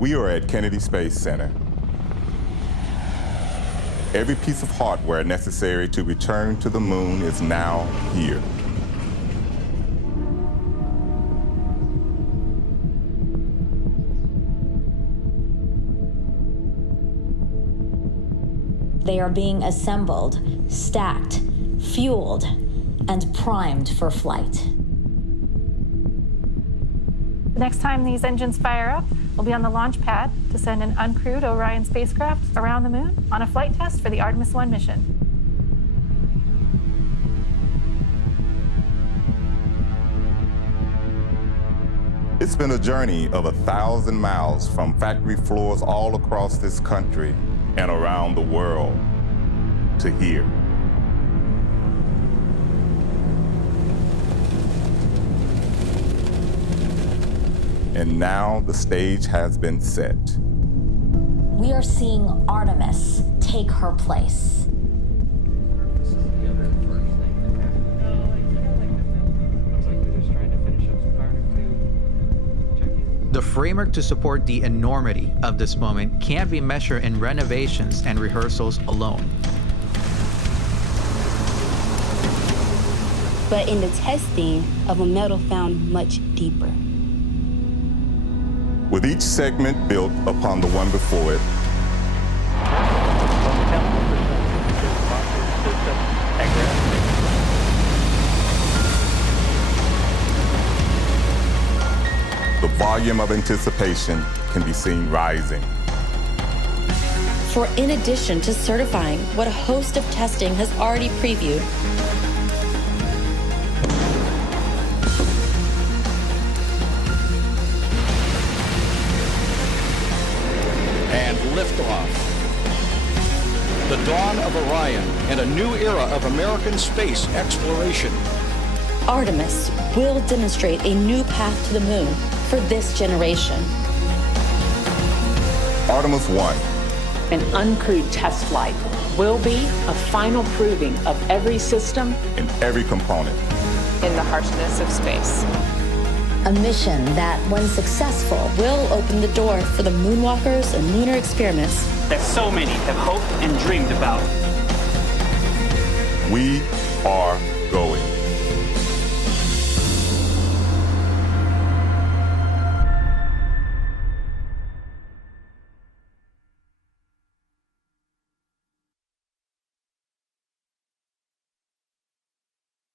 We are at Kennedy Space Center. Every piece of hardware necessary to return to the moon is now here. They are being assembled, stacked, fueled, and primed for flight. The next time these engines fire up, we'll be on the launch pad to send an uncrewed Orion spacecraft around the moon on a flight test for the Artemis I mission. It's been a journey of 1,000 miles from factory floors all across this country and around the world to here. And now the stage has been set. We are seeing Artemis take her place. The framework to support the enormity of this moment can't be measured in renovations and rehearsals alone. But in the testing of a metal found much deeper. With each segment built upon the one before it, the volume of anticipation can be seen rising. For in addition to certifying what a host of testing has already previewed, and liftoff. The dawn of Orion and a new era of American space exploration. Artemis will demonstrate a new path to the moon for this generation. Artemis I. An uncrewed test flight will be a final proving of every system In every component. in the harshness of space. A mission that, when successful, Will open the door for the moonwalkers and lunar experiments that so many have hoped and dreamed about. We are